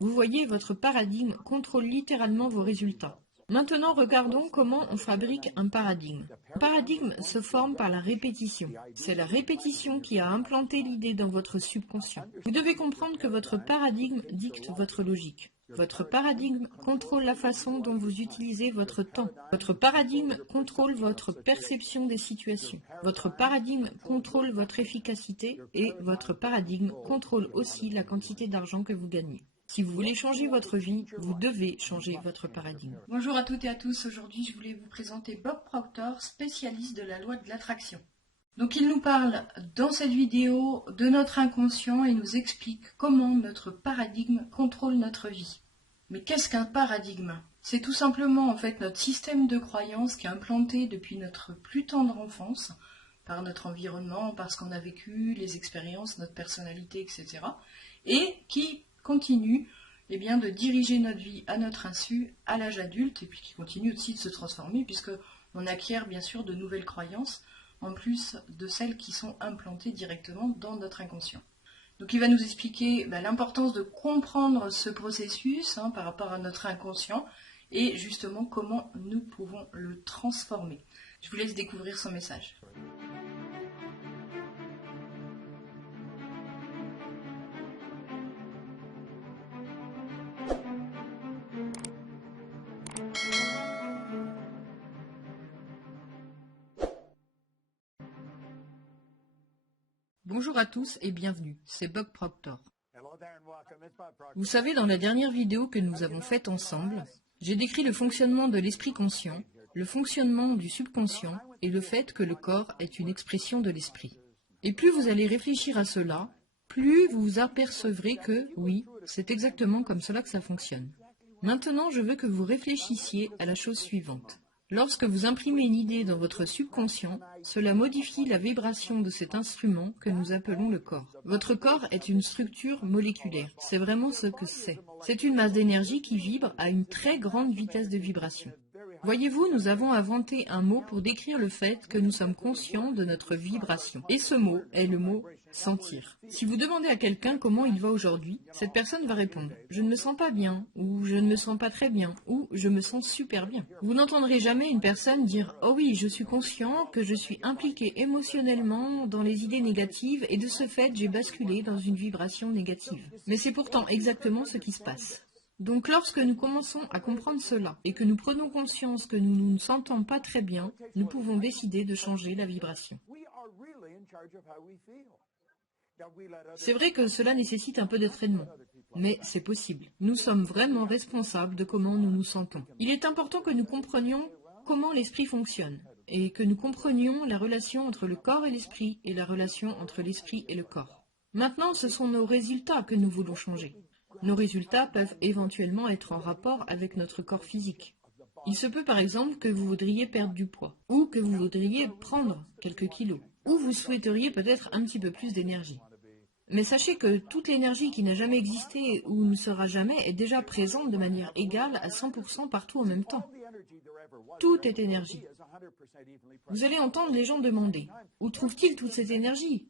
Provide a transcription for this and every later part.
Vous voyez, votre paradigme contrôle littéralement vos résultats. Maintenant, regardons comment on fabrique un paradigme. Un paradigme se forme par la répétition. C'est la répétition qui a implanté l'idée dans votre subconscient. Vous devez comprendre que votre paradigme dicte votre logique. Votre paradigme contrôle la façon dont vous utilisez votre temps. Votre paradigme contrôle votre perception des situations. Votre paradigme contrôle votre efficacité et votre paradigme contrôle aussi la quantité d'argent que vous gagnez. Si vous voulez changer votre vie, vous devez changer votre paradigme. Bonjour à toutes et à tous, aujourd'hui je voulais vous présenter Bob Proctor, spécialiste de la loi de l'attraction. Donc il nous parle dans cette vidéo de notre inconscient et nous explique comment notre paradigme contrôle notre vie. Mais qu'est-ce qu'un paradigme? C'est tout simplement en fait notre système de croyance qui est implanté depuis notre plus tendre enfance, par notre environnement, par ce qu'on a vécu, les expériences, notre personnalité, etc. Et qui continue de diriger notre vie à notre insu à l'âge adulte et puis qui continue aussi de se transformer puisqu'on acquiert bien sûr de nouvelles croyances en plus de celles qui sont implantées directement dans notre inconscient. Donc il va nous expliquer l'importance de comprendre ce processus par rapport à notre inconscient et justement comment nous pouvons le transformer. Je vous laisse découvrir son message. Bonjour à tous et bienvenue, c'est Bob Proctor. Vous savez, dans la dernière vidéo que nous avons faite ensemble, j'ai décrit le fonctionnement de l'esprit conscient, le fonctionnement du subconscient et le fait que le corps est une expression de l'esprit. Et plus vous allez réfléchir à cela, plus vous vous apercevrez que, oui, c'est exactement comme cela que ça fonctionne. Maintenant, je veux que vous réfléchissiez à la chose suivante. Lorsque vous imprimez une idée dans votre subconscient, cela modifie la vibration de cet instrument que nous appelons le corps. Votre corps est une structure moléculaire, c'est vraiment ce que c'est. C'est une masse d'énergie qui vibre à une très grande vitesse de vibration. Voyez-vous, nous avons inventé un mot pour décrire le fait que nous sommes conscients de notre vibration. Et ce mot est le mot « sentir ». Si vous demandez à quelqu'un comment il va aujourd'hui, cette personne va répondre « je ne me sens pas bien » ou « je ne me sens pas très bien » ou « je me sens super bien ». Vous n'entendrez jamais une personne dire « oh oui, je suis conscient que je suis impliqué émotionnellement dans les idées négatives et de ce fait j'ai basculé dans une vibration négative ». Mais c'est pourtant exactement ce qui se passe. Donc lorsque nous commençons à comprendre cela et que nous prenons conscience que nous ne nous sentons pas très bien, nous pouvons décider de changer la vibration. C'est vrai que cela nécessite un peu d'entraînement, mais c'est possible. Nous sommes vraiment responsables de comment nous nous sentons. Il est important que nous comprenions comment l'esprit fonctionne et que nous comprenions la relation entre le corps et l'esprit et la relation entre l'esprit et le corps. Maintenant, ce sont nos résultats que nous voulons changer. Nos résultats peuvent éventuellement être en rapport avec notre corps physique. Il se peut par exemple que vous voudriez perdre du poids, ou que vous voudriez prendre quelques kilos, ou vous souhaiteriez peut-être un petit peu plus d'énergie. Mais sachez que toute l'énergie qui n'a jamais existé ou ne sera jamais est déjà présente de manière égale à 100% partout en même temps. Tout est énergie. Vous allez entendre les gens demander « Où trouve-t-il toute cette énergie ?»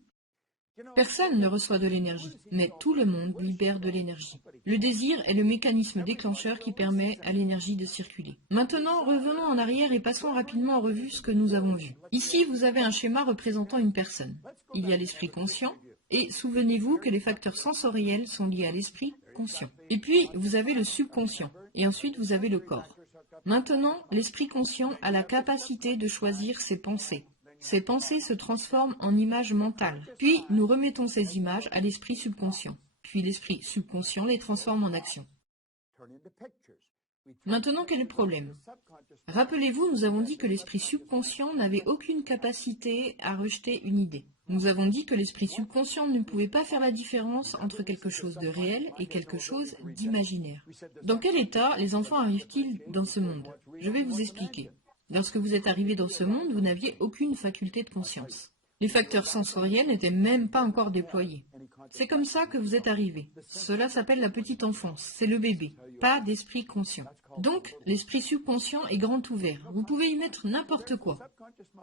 Personne ne reçoit de l'énergie, mais tout le monde libère de l'énergie. Le désir est le mécanisme déclencheur qui permet à l'énergie de circuler. Maintenant, revenons en arrière et passons rapidement en revue ce que nous avons vu. Ici, vous avez un schéma représentant une personne. Il y a l'esprit conscient, et souvenez-vous que les facteurs sensoriels sont liés à l'esprit conscient. Et puis, vous avez le subconscient, et ensuite vous avez le corps. Maintenant, l'esprit conscient a la capacité de choisir ses pensées. Ces pensées se transforment en images mentales. Puis, nous remettons ces images à l'esprit subconscient. Puis, l'esprit subconscient les transforme en actions. Maintenant, quel est le problème? Rappelez-vous, nous avons dit que l'esprit subconscient n'avait aucune capacité à rejeter une idée. Nous avons dit que l'esprit subconscient ne pouvait pas faire la différence entre quelque chose de réel et quelque chose d'imaginaire. Dans quel état les enfants arrivent-ils dans ce monde? Je vais vous expliquer. Lorsque vous êtes arrivé dans ce monde, vous n'aviez aucune faculté de conscience. Les facteurs sensoriels n'étaient même pas encore déployés. C'est comme ça que vous êtes arrivé. Cela s'appelle la petite enfance, c'est le bébé, pas d'esprit conscient. Donc, l'esprit subconscient est grand ouvert. Vous pouvez y mettre n'importe quoi.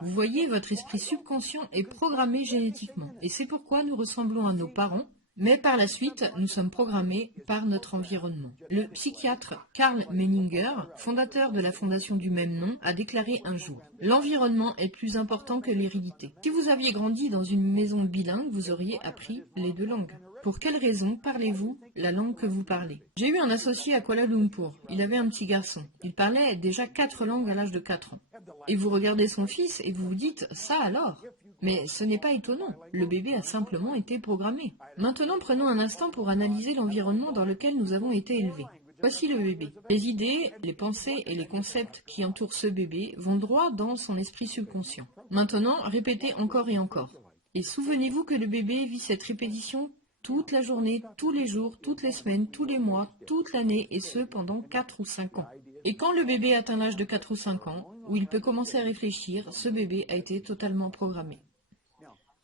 Vous voyez, votre esprit subconscient est programmé génétiquement. Et c'est pourquoi nous ressemblons à nos parents Mais par la suite, nous sommes programmés par notre environnement. Le psychiatre Karl Menninger, fondateur de la fondation du même nom, a déclaré un jour « L'environnement est plus important que l'hérédité. Si vous aviez grandi dans une maison bilingue, vous auriez appris les 2 langues. Pour quelle raison parlez-vous la langue que vous parlez ?» J'ai eu un associé à Kuala Lumpur. Il avait un petit garçon. Il parlait déjà 4 langues à l'âge de 4 ans. Et vous regardez son fils et vous vous dites « ça alors ?» Mais ce n'est pas étonnant, le bébé a simplement été programmé. Maintenant, prenons un instant pour analyser l'environnement dans lequel nous avons été élevés. Voici le bébé. Les idées, les pensées et les concepts qui entourent ce bébé vont droit dans son esprit subconscient. Maintenant, répétez encore et encore. Et souvenez-vous que le bébé vit cette répétition toute la journée, tous les jours, toutes les semaines, tous les mois, toute l'année, et ce pendant 4 ou 5 ans. Et quand le bébé atteint l'âge de 4 ou 5 ans, où il peut commencer à réfléchir, ce bébé a été totalement programmé.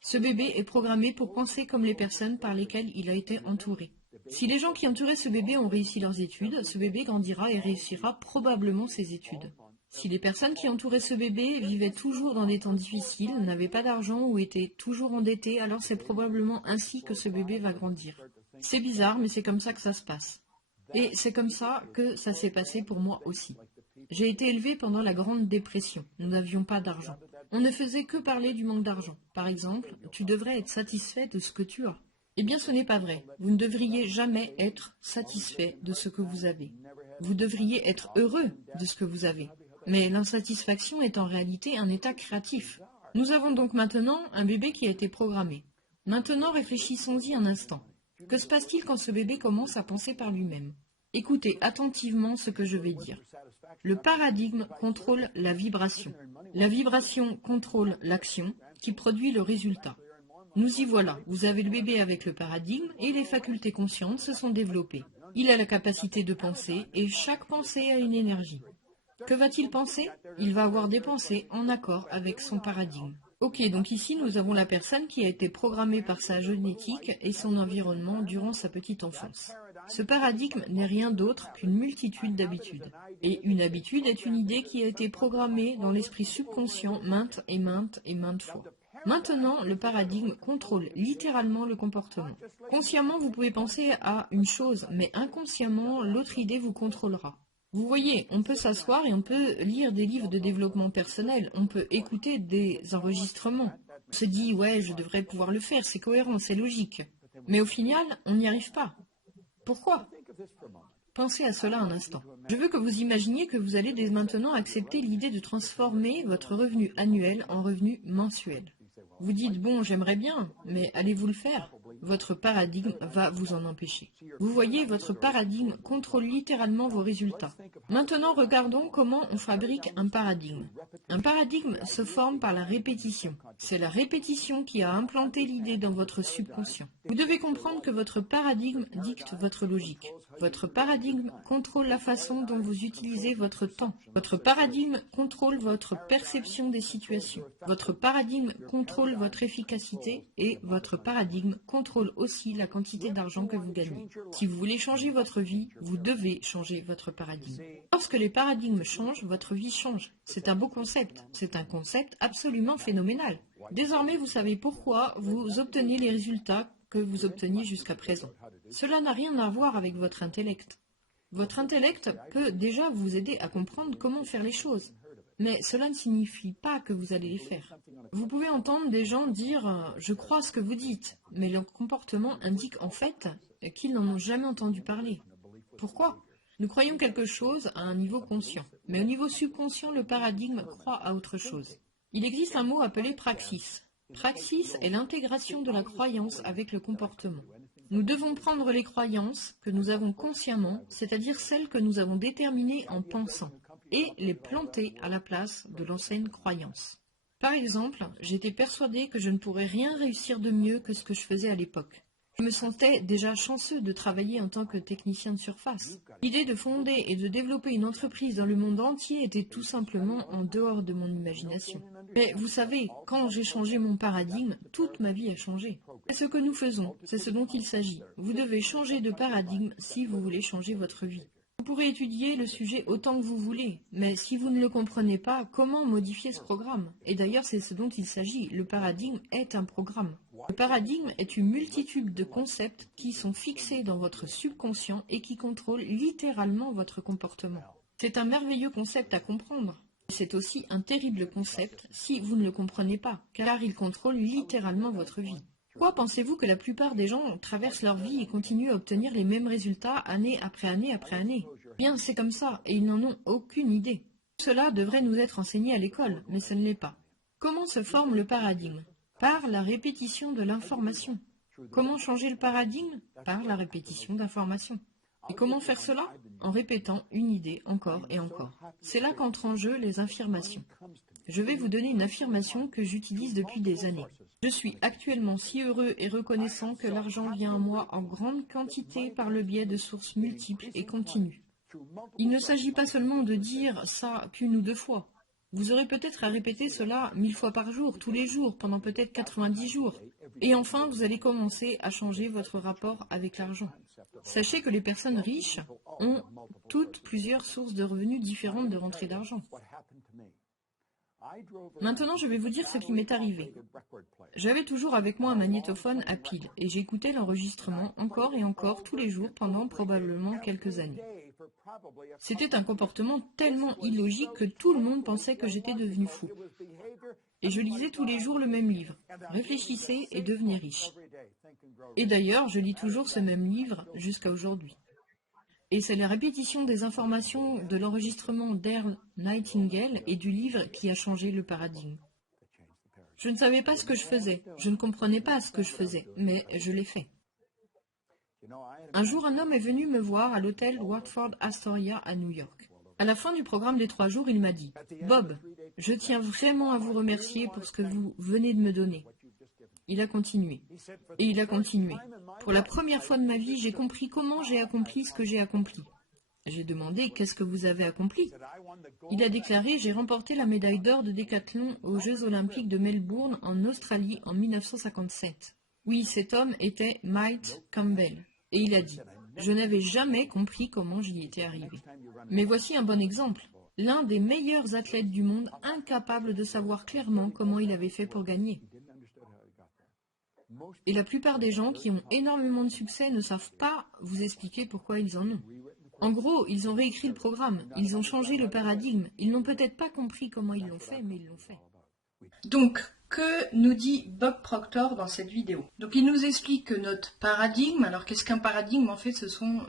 Ce bébé est programmé pour penser comme les personnes par lesquelles il a été entouré. Si les gens qui entouraient ce bébé ont réussi leurs études, ce bébé grandira et réussira probablement ses études. Si les personnes qui entouraient ce bébé vivaient toujours dans des temps difficiles, n'avaient pas d'argent ou étaient toujours endettés, alors c'est probablement ainsi que ce bébé va grandir. C'est bizarre, mais c'est comme ça que ça se passe. Et c'est comme ça que ça s'est passé pour moi aussi. J'ai été élevée pendant la Grande Dépression. Nous n'avions pas d'argent. On ne faisait que parler du manque d'argent. Par exemple, tu devrais être satisfait de ce que tu as. Eh bien, ce n'est pas vrai. Vous ne devriez jamais être satisfait de ce que vous avez. Vous devriez être heureux de ce que vous avez. Mais l'insatisfaction est en réalité un état créatif. Nous avons donc maintenant un bébé qui a été programmé. Maintenant, réfléchissons-y un instant. Que se passe-t-il quand ce bébé commence à penser par lui-même? Écoutez attentivement ce que je vais dire. Le paradigme contrôle la vibration. La vibration contrôle l'action qui produit le résultat. Nous y voilà. Vous avez le bébé avec le paradigme et les facultés conscientes se sont développées. Il a la capacité de penser et chaque pensée a une énergie. Que va-t-il penser? Il va avoir des pensées en accord avec son paradigme. Ok, donc ici nous avons la personne qui a été programmée par sa génétique et son environnement durant sa petite enfance. Ce paradigme n'est rien d'autre qu'une multitude d'habitudes. Et une habitude est une idée qui a été programmée dans l'esprit subconscient maintes et maintes et maintes fois. Maintenant, le paradigme contrôle littéralement le comportement. Consciemment, vous pouvez penser à une chose, mais inconsciemment, l'autre idée vous contrôlera. Vous voyez, on peut s'asseoir et on peut lire des livres de développement personnel, on peut écouter des enregistrements. On se dit, ouais, je devrais pouvoir le faire, c'est cohérent, c'est logique. Mais au final, on n'y arrive pas. Pourquoi? Pensez à cela un instant. Je veux que vous imaginiez que vous allez dès maintenant accepter l'idée de transformer votre revenu annuel en revenu mensuel. Vous dites, bon, j'aimerais bien, mais allez-vous le faire? Votre paradigme va vous en empêcher. Vous voyez, votre paradigme contrôle littéralement vos résultats. Maintenant, regardons comment on fabrique un paradigme. Un paradigme se forme par la répétition. C'est la répétition qui a implanté l'idée dans votre subconscient. Vous devez comprendre que votre paradigme dicte votre logique. Votre paradigme contrôle la façon dont vous utilisez votre temps. Votre paradigme contrôle votre perception des situations. Votre paradigme contrôle votre efficacité et votre paradigme contrôle aussi la quantité d'argent que vous gagnez. Si vous voulez changer votre vie, vous devez changer votre paradigme. Lorsque les paradigmes changent, votre vie change. C'est un beau concept. C'est un concept absolument phénoménal. Désormais, vous savez pourquoi vous obtenez les résultats que vous obteniez jusqu'à présent. Cela n'a rien à voir avec votre intellect. Votre intellect peut déjà vous aider à comprendre comment faire les choses. Mais cela ne signifie pas que vous allez les faire. Vous pouvez entendre des gens dire « je crois ce que vous dites », mais leur comportement indique en fait qu'ils n'en ont jamais entendu parler. Pourquoi? Nous croyons quelque chose à un niveau conscient, mais au niveau subconscient, le paradigme croit à autre chose. Il existe un mot appelé praxis. Praxis est l'intégration de la croyance avec le comportement. Nous devons prendre les croyances que nous avons consciemment, c'est-à-dire celles que nous avons déterminées en pensant, et les planter à la place de l'ancienne croyance. Par exemple, j'étais persuadée que je ne pourrais rien réussir de mieux que ce que je faisais à l'époque. Je me sentais déjà chanceux de travailler en tant que technicien de surface. L'idée de fonder et de développer une entreprise dans le monde entier était tout simplement en dehors de mon imagination. Mais vous savez, quand j'ai changé mon paradigme, toute ma vie a changé. C'est ce que nous faisons, c'est ce dont il s'agit. Vous devez changer de paradigme si vous voulez changer votre vie. Vous pourrez étudier le sujet autant que vous voulez, mais si vous ne le comprenez pas, comment modifier ce programme? Et d'ailleurs, c'est ce dont il s'agit. Le paradigme est un programme. Le paradigme est une multitude de concepts qui sont fixés dans votre subconscient et qui contrôlent littéralement votre comportement. C'est un merveilleux concept à comprendre. C'est aussi un terrible concept si vous ne le comprenez pas, car il contrôle littéralement votre vie. Pourquoi pensez-vous que la plupart des gens traversent leur vie et continuent à obtenir les mêmes résultats année après année après année? Bien, c'est comme ça, et ils n'en ont aucune idée. Cela devrait nous être enseigné à l'école, mais ce ne l'est pas. Comment se forme le paradigme? Par la répétition de l'information. Comment changer le paradigme? Par la répétition d'informations. Et comment faire cela? En répétant une idée encore et encore. C'est là qu'entrent en jeu les affirmations. Je vais vous donner une affirmation que j'utilise depuis des années. Je suis actuellement si heureux et reconnaissant que l'argent vient à moi en grande quantité par le biais de sources multiples et continues. Il ne s'agit pas seulement de dire ça qu'une ou deux fois. Vous aurez peut-être à répéter cela 1000 fois par jour, tous les jours, pendant peut-être 90 jours. Et enfin, vous allez commencer à changer votre rapport avec l'argent. Sachez que les personnes riches ont toutes plusieurs sources de revenus différentes de rentrée d'argent. Maintenant, je vais vous dire ce qui m'est arrivé. J'avais toujours avec moi un magnétophone à pile et j'écoutais l'enregistrement encore et encore tous les jours pendant probablement quelques années. C'était un comportement tellement illogique que tout le monde pensait que j'étais devenu fou. Et je lisais tous les jours le même livre, Réfléchissez et devenez riche. Et d'ailleurs, je lis toujours ce même livre jusqu'à aujourd'hui. Et c'est la répétition des informations de l'enregistrement d'Earl Nightingale et du livre qui a changé le paradigme. Je ne savais pas ce que je faisais, je ne comprenais pas ce que je faisais, mais je l'ai fait. Un jour, un homme est venu me voir à l'hôtel Watford Astoria à New York. À la fin du programme des 3 jours, il m'a dit « Bob, je tiens vraiment à vous remercier pour ce que vous venez de me donner. » Il a continué. Et il a continué. Pour la première fois de ma vie, j'ai compris comment j'ai accompli ce que j'ai accompli. J'ai demandé « Qu'est-ce que vous avez accompli ?» Il a déclaré « J'ai remporté la médaille d'or de décathlon aux Jeux Olympiques de Melbourne en Australie en 1957. » Oui, cet homme était Mike Campbell. Et il a dit « Je n'avais jamais compris comment j'y étais arrivé. » Mais voici un bon exemple. L'un des meilleurs athlètes du monde, incapable de savoir clairement comment il avait fait pour gagner. Et la plupart des gens qui ont énormément de succès ne savent pas vous expliquer pourquoi ils en ont. En gros, ils ont réécrit le programme, ils ont changé le paradigme, ils n'ont peut-être pas compris comment ils l'ont fait, mais ils l'ont fait. Donc, que nous dit Bob Proctor dans cette vidéo? Donc, il nous explique que notre paradigme, alors qu'est-ce qu'un paradigme? En fait, ce sont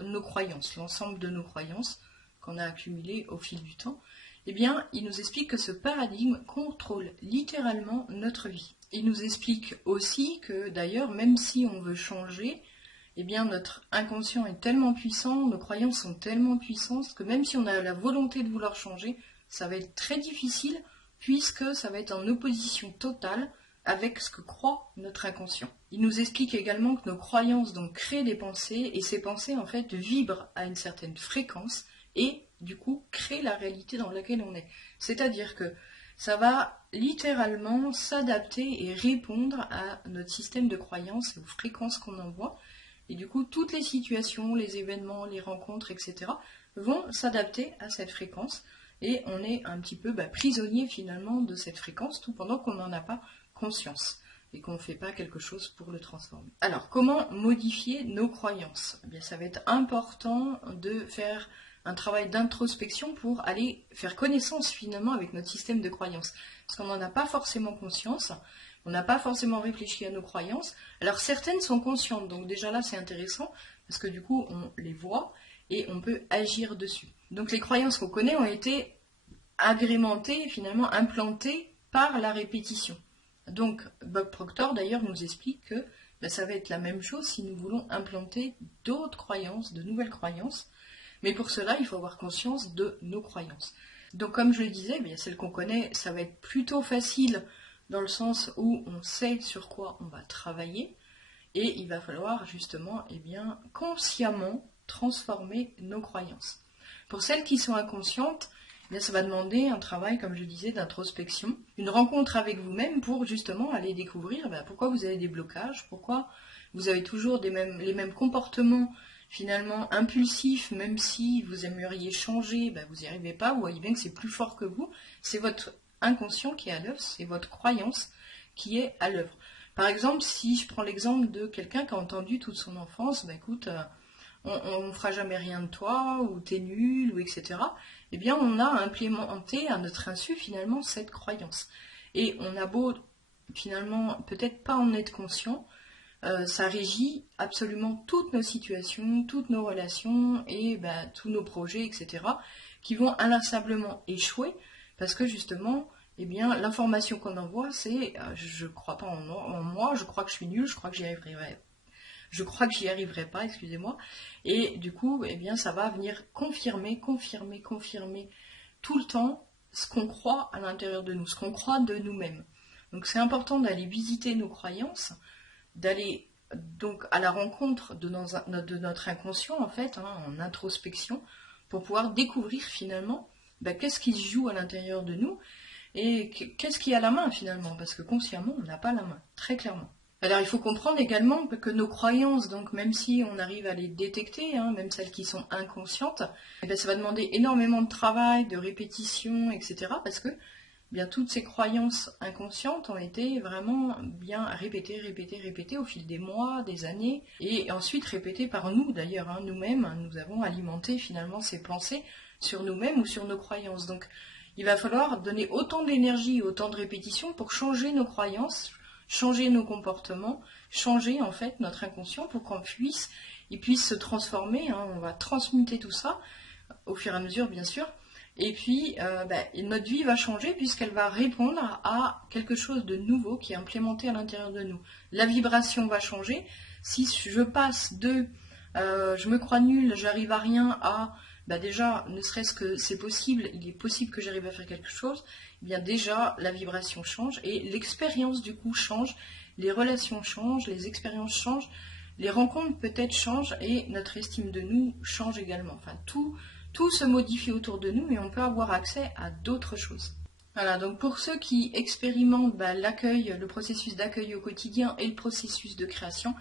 nos croyances, l'ensemble de nos croyances qu'on a accumulées au fil du temps. Eh bien, il nous explique que ce paradigme contrôle littéralement notre vie. Il nous explique aussi que, d'ailleurs, même si on veut changer, eh bien, notre inconscient est tellement puissant, nos croyances sont tellement puissantes que même si on a la volonté de vouloir changer, ça va être très difficile puisque ça va être en opposition totale avec ce que croit notre inconscient. Il nous explique également que nos croyances donc créent des pensées et ces pensées en fait vibrent à une certaine fréquence et du coup créent la réalité dans laquelle on est. C'est-à-dire que ça va littéralement s'adapter et répondre à notre système de croyances et aux fréquences qu'on envoie. Et du coup, toutes les situations, les événements, les rencontres, etc. vont s'adapter à cette fréquence. Et on est un petit peu prisonnier finalement de cette fréquence, tout pendant qu'on n'en a pas conscience et qu'on ne fait pas quelque chose pour le transformer. Alors, comment modifier nos croyances? Eh bien, ça va être important de faire un travail d'introspection pour aller faire connaissance finalement avec notre système de croyances. Parce qu'on n'en a pas forcément conscience, on n'a pas forcément réfléchi à nos croyances. Alors certaines sont conscientes, donc déjà là c'est intéressant, parce que du coup on les voit et on peut agir dessus. Donc les croyances qu'on connaît ont été agrémentées, finalement implantées par la répétition. Donc Bob Proctor d'ailleurs nous explique que ça va être la même chose si nous voulons implanter d'autres croyances, de nouvelles croyances. Mais pour cela, il faut avoir conscience de nos croyances. Donc comme je le disais, celles qu'on connaît, ça va être plutôt facile dans le sens où on sait sur quoi on va travailler et il va falloir justement consciemment transformer nos croyances. Pour celles qui sont inconscientes, ça va demander un travail, comme je disais, d'introspection, une rencontre avec vous-même pour justement aller découvrir pourquoi vous avez des blocages, pourquoi vous avez toujours les mêmes comportements finalement impulsif, même si vous aimeriez changer, vous n'y arrivez pas, vous voyez bien que c'est plus fort que vous, c'est votre inconscient qui est à l'œuvre, c'est votre croyance qui est à l'œuvre. Par exemple, si je prends l'exemple de quelqu'un qui a entendu toute son enfance, bah écoute, on ne fera jamais rien de toi, ou t'es nul, ou etc. Eh bien, on a implémenté à notre insu finalement cette croyance. Et on a beau finalement peut-être pas en être conscient, ça régit absolument toutes nos situations, toutes nos relations et bah, tous nos projets, etc. qui vont inlassablement échouer parce que justement, eh bien, l'information qu'on envoie, c'est je crois pas en moi, je crois que je suis nul, je crois que j'y arriverai. Je crois que j'y arriverai pas, excusez-moi. Et du coup, eh bien, ça va venir confirmer tout le temps ce qu'on croit à l'intérieur de nous, ce qu'on croit de nous-mêmes. Donc c'est important d'aller visiter nos croyances, d'aller donc à la rencontre de notre inconscient en fait, hein, en introspection, pour pouvoir découvrir finalement qu'est-ce qui se joue à l'intérieur de nous et qu'est-ce qui a la main finalement, parce que consciemment on n'a pas la main, très clairement. Alors il faut comprendre également que nos croyances, donc même si on arrive à les détecter, hein, même celles qui sont inconscientes, ça va demander énormément de travail, de répétition, etc. Parce que bien toutes ces croyances inconscientes ont été vraiment bien répétées au fil des mois, des années, et ensuite répétées par nous d'ailleurs, hein, nous-mêmes, hein, nous avons alimenté finalement ces pensées sur nous-mêmes ou sur nos croyances. Donc il va falloir donner autant d'énergie, autant de répétition pour changer nos croyances, changer nos comportements, changer en fait notre inconscient pour qu'on puisse se transformer, hein, on va transmuter tout ça au fur et à mesure bien sûr. Et puis, notre vie va changer puisqu'elle va répondre à quelque chose de nouveau qui est implémenté à l'intérieur de nous. La vibration va changer. Si je passe de je me crois nulle, j'arrive à rien, à déjà, ne serait-ce que c'est possible, il est possible que j'arrive à faire quelque chose, eh bien déjà, la vibration change et l'expérience du coup change, les relations changent, les expériences changent, les rencontres peut-être changent et notre estime de nous change également. Enfin, tout se modifie autour de nous et on peut avoir accès à d'autres choses. Voilà, donc pour ceux qui expérimentent l'accueil, le processus d'accueil au quotidien et le processus de création,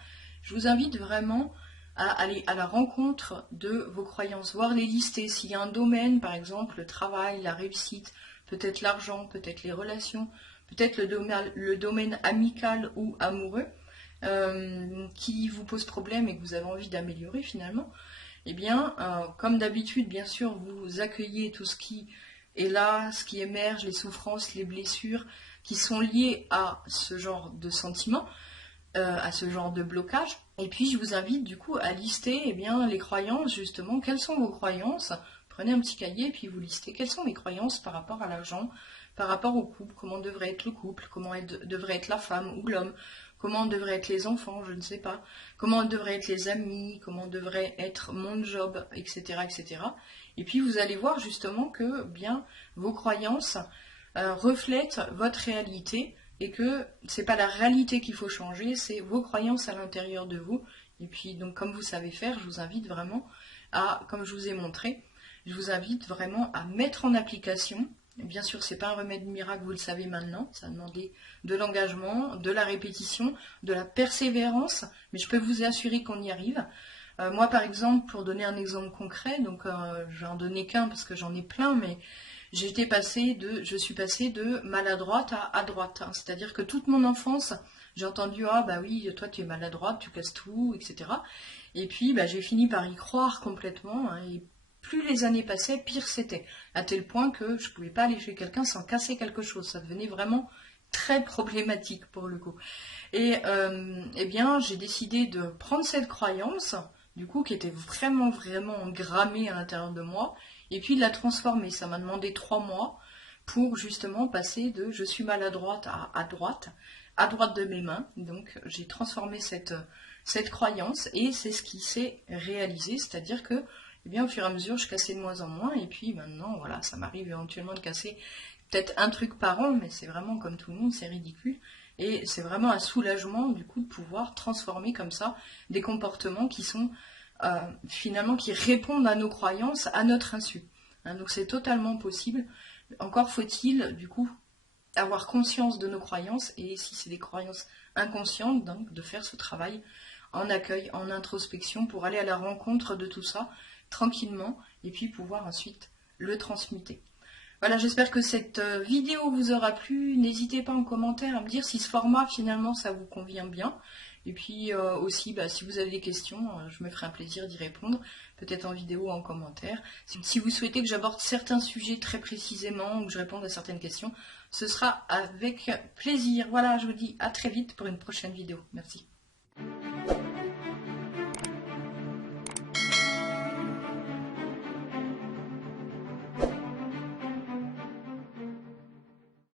je vous invite vraiment à aller à la rencontre de vos croyances, voir les lister. S'il y a un domaine, par exemple le travail, la réussite, peut-être l'argent, peut-être les relations, peut-être le domaine amical ou amoureux, qui vous pose problème et que vous avez envie d'améliorer finalement, eh bien, comme d'habitude, bien sûr, vous accueillez tout ce qui est là, ce qui émerge, les souffrances, les blessures qui sont liées à ce genre de sentiments, à ce genre de blocage. Et puis, je vous invite du coup à lister les croyances, justement. Quelles sont vos croyances? Prenez un petit cahier et puis vous listez. Quelles sont mes croyances par rapport à l'argent, par rapport au couple? Comment devrait être le couple? Comment devrait être la femme ou l'homme? Comment devraient être les enfants, je ne sais pas. Comment devraient être les amis, comment devrait être mon job, etc., etc. Et puis vous allez voir justement que vos croyances reflètent votre réalité et que c'est pas la réalité qu'il faut changer, c'est vos croyances à l'intérieur de vous. Et puis donc comme vous savez faire, je vous invite vraiment à, comme je vous ai montré, je vous invite vraiment à mettre en application. Bien sûr, c'est pas un remède miracle, vous le savez maintenant, ça a demandé de l'engagement, de la répétition, de la persévérance, mais je peux vous assurer qu'on y arrive. Moi, par exemple, pour donner un exemple concret, donc je vais en donner qu'un parce que j'en ai plein, mais je suis passée de maladroite à droite. Hein. C'est-à-dire que toute mon enfance, j'ai entendu « Ah bah oui, toi tu es maladroite, tu casses tout, etc. » Et puis j'ai fini par y croire complètement, hein, et plus les années passaient, pire c'était. À tel point que je ne pouvais pas aller chez quelqu'un sans casser quelque chose. Ça devenait vraiment très problématique pour le coup. Et j'ai décidé de prendre cette croyance, du coup, qui était vraiment engrammée à l'intérieur de moi, et puis de la transformer. Ça m'a demandé 3 mois pour justement passer de je suis maladroite à droite de mes mains. Donc j'ai transformé cette croyance et c'est ce qui s'est réalisé, c'est-à-dire que au fur et à mesure, je cassais de moins en moins, et puis maintenant, voilà, ça m'arrive éventuellement de casser peut-être un truc par an, mais c'est vraiment comme tout le monde, c'est ridicule, et c'est vraiment un soulagement, du coup, de pouvoir transformer comme ça des comportements qui sont, finalement, qui répondent à nos croyances, à notre insu. Hein, donc c'est totalement possible, encore faut-il, du coup, avoir conscience de nos croyances, et si c'est des croyances inconscientes, donc de faire ce travail en accueil, en introspection, pour aller à la rencontre de tout ça, tranquillement, et puis pouvoir ensuite le transmuter. Voilà, j'espère que cette vidéo vous aura plu. N'hésitez pas en commentaire à me dire si ce format finalement ça vous convient bien. Et puis aussi, si vous avez des questions, je me ferai un plaisir d'y répondre, peut-être en vidéo ou en commentaire. Si vous souhaitez que j'aborde certains sujets très précisément ou que je réponde à certaines questions, ce sera avec plaisir. Voilà, je vous dis à très vite pour une prochaine vidéo. Merci.